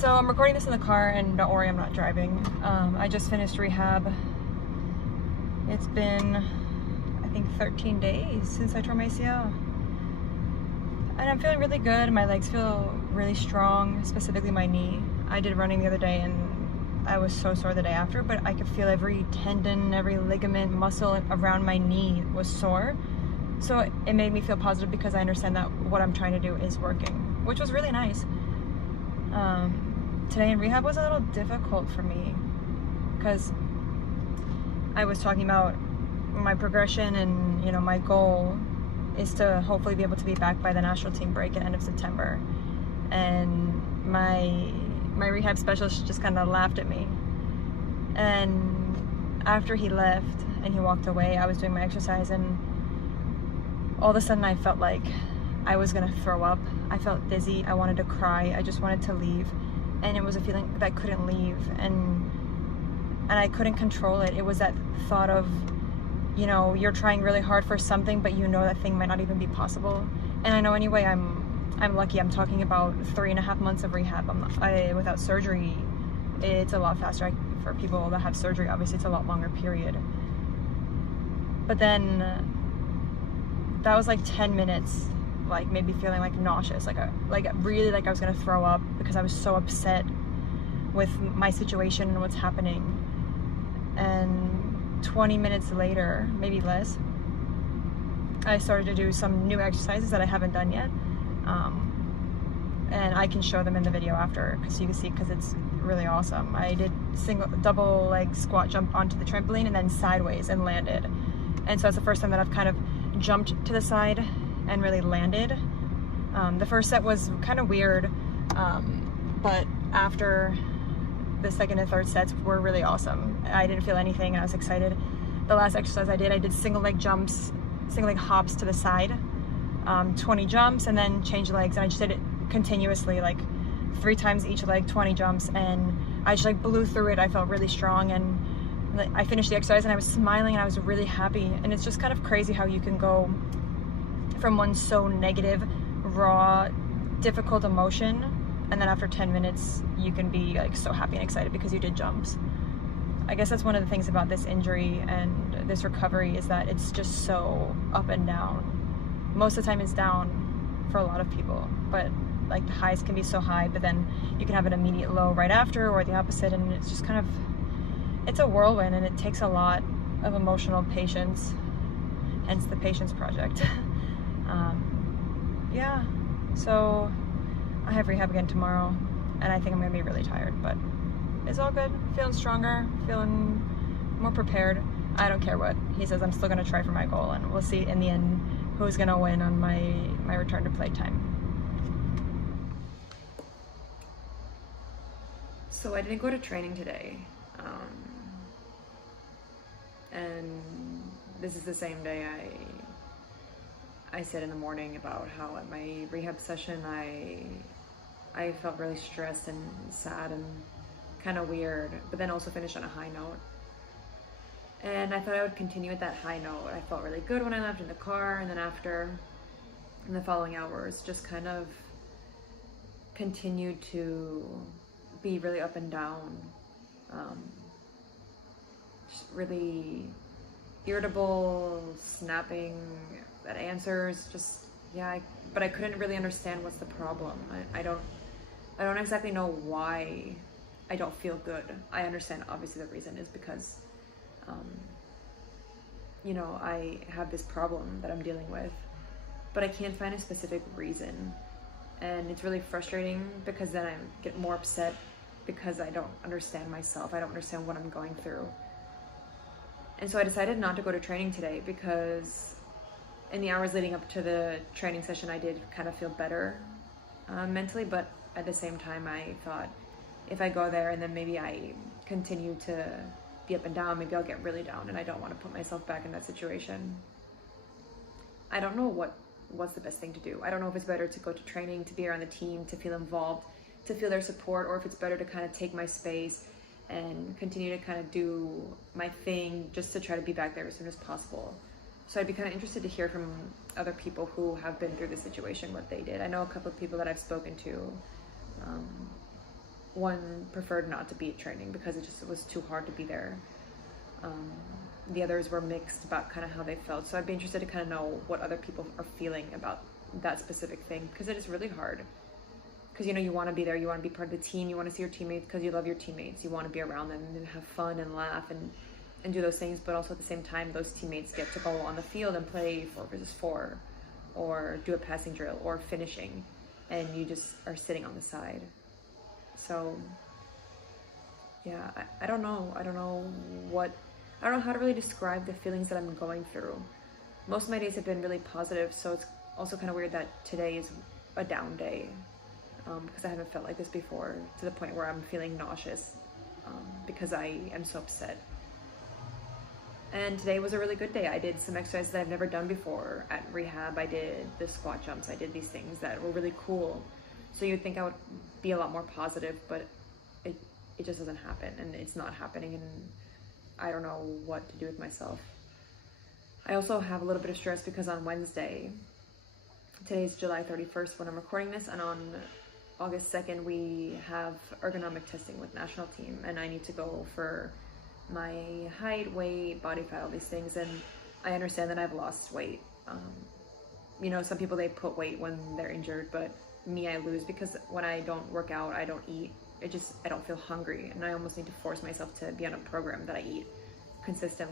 So I'm recording this in the car, and don't worry, I'm not driving. I just finished rehab. It's been, I think, 13 days since I tore my ACL. And I'm feeling really good. My legs feel really strong, specifically my knee. I did running the other day and I was so sore the day after, but I could feel every tendon, every ligament, muscle around my knee was sore. So it made me feel positive because I understand that what I'm trying to do is working, which was really nice. Today in rehab was a little difficult for me because I was talking about my progression, and my goal is to hopefully be able to be back by the national team break at end of September. And my rehab specialist just kind of laughed at me. And after he left and he walked away, I was doing my exercise, and all of a sudden I felt like I was gonna throw up. I felt dizzy. I wanted to cry. I just wanted to leave. And it was a feeling that I couldn't leave, and I couldn't control it. It was that thought of, you're trying really hard for something, but that thing might not even be possible. And I know anyway, I'm lucky. I'm talking about 3.5 months of rehab. Without surgery, it's a lot faster. For people that have surgery, obviously it's a lot longer period. But then that was like 10 minutes, like maybe feeling like nauseous, like really like I was gonna throw up because I was so upset with my situation and what's happening. And 20 minutes later, maybe less, I started to do some new exercises that I haven't done yet, and I can show them in the video after, so you can see, because it's really awesome. I did double leg squat jump onto the trampoline and then sideways and landed, and so it's the first time that I've kind of jumped to the side and really landed. The first set was kind of weird, but after the second and third sets were really awesome. I didn't feel anything, and I was excited. The last exercise I did single leg hops to the side, 20 jumps, and then change legs, and I just did it continuously, like 3 times each leg, 20 jumps, and I just like blew through it. I felt really strong, and I finished the exercise and I was smiling and I was really happy. And it's just kind of crazy how you can go from one so negative, raw, difficult emotion, and then after 10 minutes you can be like so happy and excited because you did jumps. I guess that's one of the things about this injury and this recovery, is that it's just so up and down. Most of the time it's down for a lot of people, but like the highs can be so high, but then you can have an immediate low right after, or the opposite, and it's just kind of, it's a whirlwind, and it takes a lot of emotional patience, hence the Patience Project. Yeah, so I have rehab again tomorrow, and I think I'm gonna be really tired, but it's all good. Feeling stronger, feeling more prepared. I don't care what he says, I'm still gonna try for my goal, and we'll see in the end who's gonna win on my return to play time. So I didn't go to training today, and this is the same day I said in the morning about how at my rehab session I felt really stressed and sad and kind of weird, but then also finished on a high note. And I thought I would continue at that high note. I felt really good when I left in the car, and then after, in the following hours, just kind of continued to be really up and down, just really irritable, snapping at answers, just, yeah, but I couldn't really understand what's the problem. I don't exactly know why I don't feel good. I understand obviously the reason is because I have this problem that I'm dealing with, but I can't find a specific reason, and it's really frustrating because then I get more upset because I don't understand myself. I don't understand what I'm going through. And so I decided not to go to training today, because in the hours leading up to the training session I did kind of feel better mentally, but at the same time I thought, if I go there and then maybe I continue to be up and down, maybe I'll get really down, and I don't want to put myself back in that situation. I don't know what's the best thing to do. I don't know if it's better to go to training, to be around the team, to feel involved, to feel their support, or if it's better to kind of take my space and continue to kind of do my thing just to try to be back there as soon as possible. So I'd be kind of interested to hear from other people who have been through this situation, what they did. I know a couple of people that I've spoken to one preferred not to be at training because it was too hard to be there. The others were mixed about kind of how they felt. So I'd be interested to kind of know what other people are feeling about that specific thing, because it is really hard. Because, you know, you want to be there, you want to be part of the team, you want to see your teammates because you love your teammates, you want to be around them and have fun and laugh and do those things, but also at the same time, those teammates get to go on the field and play 4v4 or do a passing drill or finishing, and you just are sitting on the side. So yeah, I don't know. I don't know how to really describe the feelings that I'm going through. Most of my days have been really positive, so it's also kind of weird that today is a down day, because I haven't felt like this before, to the point where I'm feeling nauseous because I am so upset. And today was a really good day. I did some exercises that I've never done before at rehab. I did the squat jumps. I did these things that were really cool. So you'd think I would be a lot more positive, but it just doesn't happen, and it's not happening, and I don't know what to do with myself. I also have a little bit of stress because on Wednesday, today's July 31st when I'm recording this, and on August 2nd we have ergonomic testing with national team, and I need to go for my height, weight, body fat, all these things, and I understand that I've lost weight. You know, some people, they put weight when they're injured, but me, I lose because when I don't work out, I don't eat. I don't feel hungry, and I almost need to force myself to be on a program that I eat consistently.